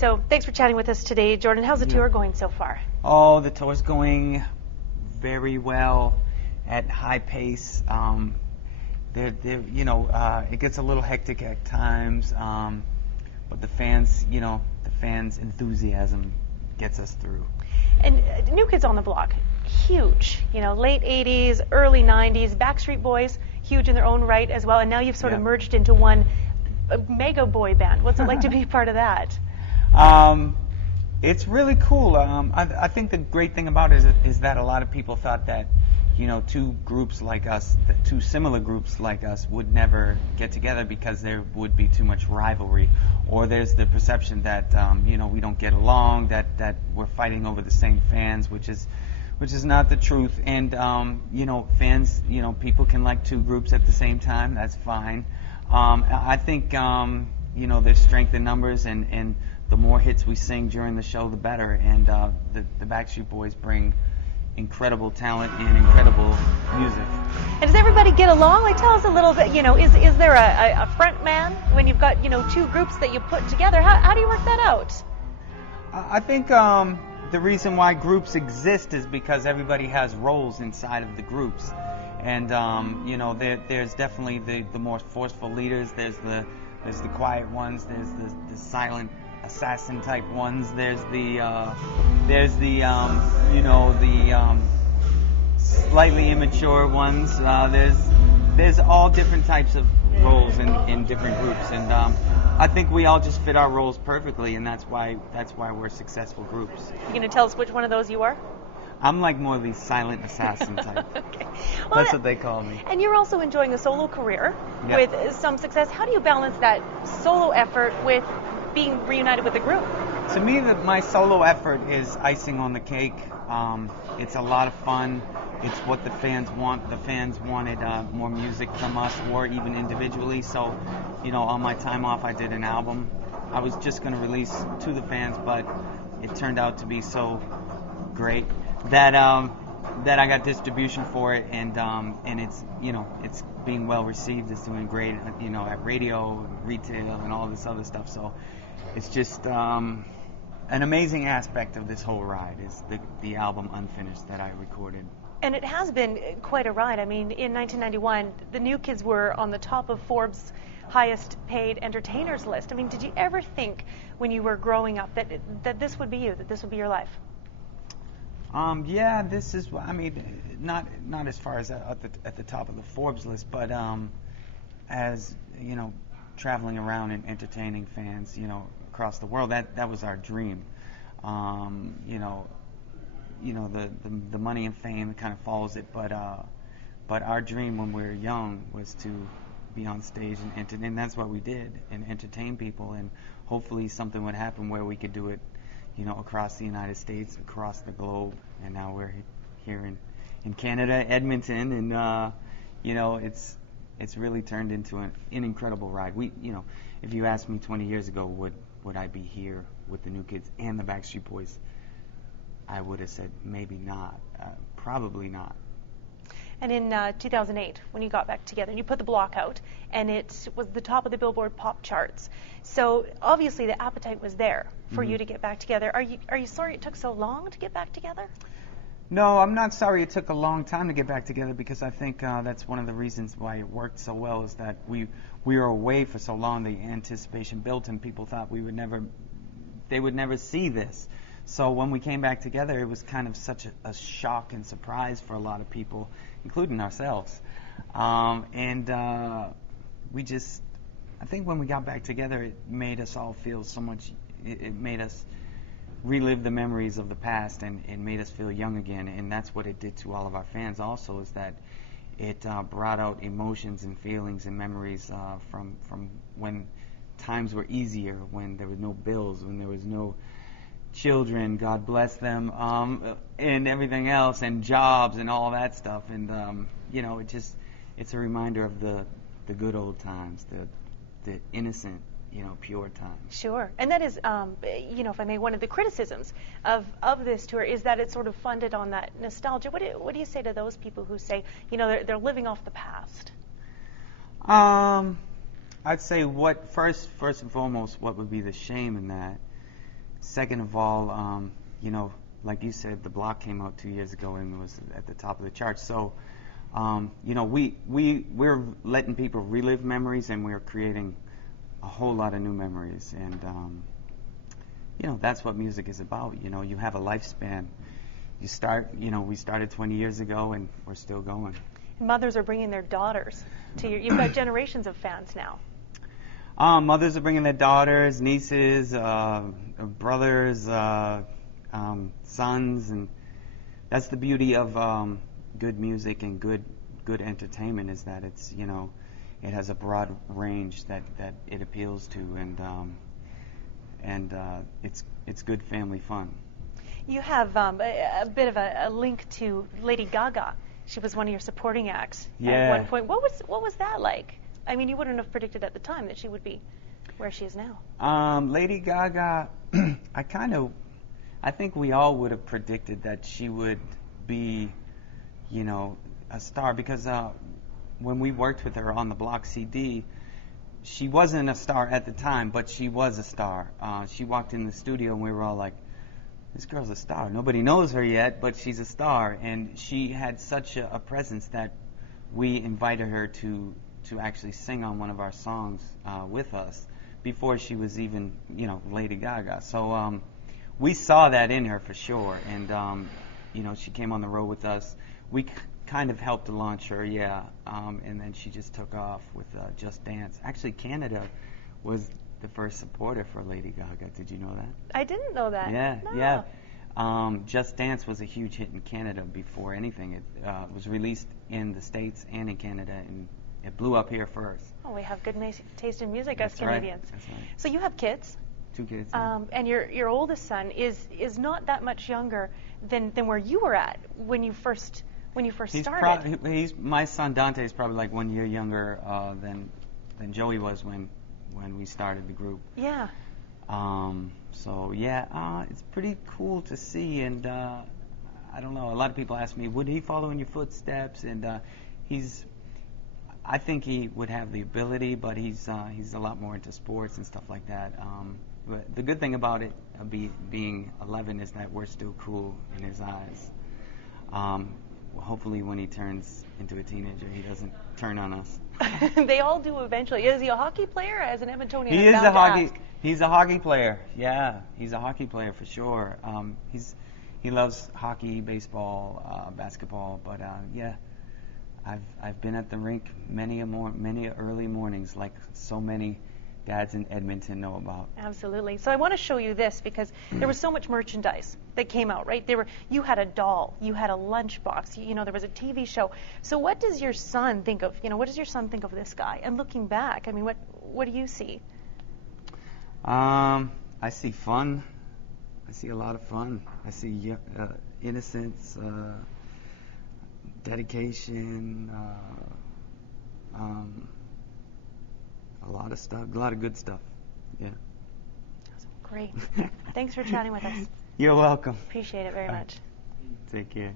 So thanks for chatting with us today, Jordan. How's the tour going so far? Oh, the tour's going very well at high pace. It gets a little hectic at times, but the fans' enthusiasm gets us through. And New Kids on the Block, huge. Late 80s, early 90s, Backstreet Boys, huge in their own right as well. And now you've sort of merged into one mega boy band. What's it like to be part of that? It's really cool. I think the great thing about it is that a lot of people thought that, two groups like us, two similar groups like us would never get together because there would be too much rivalry, or there's the perception that, we don't get along, that we're fighting over the same fans, which is not the truth. And, fans, people can like two groups at the same time. That's fine. I think, there's strength in numbers, and the more hits we sing during the show, the better. And the Backstreet Boys bring incredible talent and incredible music. And does everybody get along? Like, tell us a little bit, is there a front man when you've got, two groups that you put together? How do you work that out? I think the reason why groups exist is because everybody has roles inside of the groups. And, there's definitely the more forceful leaders. There's the quiet ones. There's the silent assassin type ones. There's the slightly immature ones. There's all different types of roles in different groups, and I think we all just fit our roles perfectly, and that's why we're successful groups. You going to tell us which one of those you are? I'm like more of the silent assassin type. Okay. Well, that's what they call me. And you're also enjoying a solo career with some success. How do you balance that solo effort with being reunited with the group? To me, my solo effort is icing on the cake. It's a lot of fun. It's what the fans want. The fans wanted more music from us, or even individually. So, on my time off, I did an album. I was just going to release to the fans, but it turned out to be so great that I got distribution for it, and it's it's being well received. It's doing great, at radio, retail, and all this other stuff. So it's just an amazing aspect of this whole ride is the album Unfinished that I recorded. And it has been quite a ride. I mean, in 1991, the New Kids were on the top of Forbes' highest paid entertainers list. I mean, did you ever think when you were growing up that this would be you, that this would be your life? This is, not as far as at the top of the Forbes list, but as, traveling around and entertaining fans, across the world, that was our dream. The money and fame kind of follows it, but our dream when we were young was to be on stage and that's what we did, and entertain people, and hopefully something would happen where we could do it across the United States, across the globe, and now we're here in Canada, Edmonton, and it's really turned into an incredible ride. If you asked me 20 years ago, would I be here with the New Kids and the Backstreet Boys, I would have said maybe not, probably not. And in 2008, when you got back together, you put the block out, and it was the top of the Billboard pop charts. So obviously the appetite was there for you to get back together. Are you sorry it took so long to get back together? No, I'm not sorry it took a long time to get back together, because I think that's one of the reasons why it worked so well, is that we were away for so long. The anticipation built, and people thought they would never see this. So when we came back together, it was kind of such a shock and surprise for a lot of people, including ourselves. I think when we got back together, it made us all feel so much, it made us relive the memories of the past, and it made us feel young again. And that's what it did to all of our fans also, is that it brought out emotions and feelings and memories from when times were easier, when there was no bills, when there was no children, God bless them, and everything else, and jobs and all that stuff. And it's a reminder of the good old times, the innocent, pure times. Sure. And that is, if I may, one of the criticisms of this tour is that it's sort of funded on that nostalgia. What do you say to those people who say, they're living off the past? I'd say first and foremost, what would be the shame in that second of all, you know, like you said, the block came out 2 years ago and was at the top of the charts. So, you know, we're letting people relive memories, and we're creating a whole lot of new memories. And, you know, that's what music is about. You know, you have a lifespan. You start, you know, we started 20 years ago, and we're still going. Mothers are bringing their daughters to you. You've got generations of fans now. Mothers are bringing their daughters, nieces, brothers, sons, and that's the beauty of good music and good entertainment, is that it's, you know, it has a broad range that it appeals to, and it's good family fun. You have a bit of a link to Lady Gaga. She was one of your supporting acts at one point. What was that like? I mean, you wouldn't have predicted at the time that she would be where she is now. Lady Gaga, I think we all would have predicted that she would be, you know, a star, because when we worked with her on the Block CD, she wasn't a star at the time, but she was a star. She walked in the studio and we were all like, this girl's a star. Nobody knows her yet, but she's a star. And she had such a presence that we invited her to actually sing on one of our songs with us before she was even, you know, Lady Gaga. So we saw that in her for sure. And, you know, she came on the road with us. We kind of helped to launch her, and then she just took off with Just Dance. Actually, Canada was the first supporter for Lady Gaga. Did you know that? I didn't know that. Yeah. Just Dance was a huge hit in Canada before anything. It was released in the States and in Canada, and it blew up here first. Oh, we have good taste in music as That's Canadians. Right. That's right. So you have kids. 2 kids. And your oldest son is not that much younger than where you were at when you first started. My son Dante is probably like 1 year younger than Joey was when we started the group. Yeah. So yeah, it's pretty cool to see, and I don't know. A lot of people ask me, would he follow in your footsteps? And I think he would have the ability, but he's a lot more into sports and stuff like that. But the good thing about it being 11 is that we're still cool in his eyes. Hopefully when he turns into a teenager, he doesn't turn on us. They all do eventually. Is he a hockey player as an Edmontonian? He's a hockey player. Yeah, he's a hockey player for sure. He loves hockey, baseball, basketball, but yeah, I've been at the rink many early mornings, like so many dads in Edmonton know about. Absolutely. So I want to show you this because there was so much merchandise that came out, right? You had a doll, you had a lunchbox, you know, there was a TV show. So what does your son think of, what does your son think of this guy? And looking back, I mean, what do you see? I see fun. I see a lot of fun. I see innocence, dedication, a lot of stuff, a lot of good stuff. Yeah. Great. Thanks for chatting with us. You're welcome. Appreciate it very much. Take care.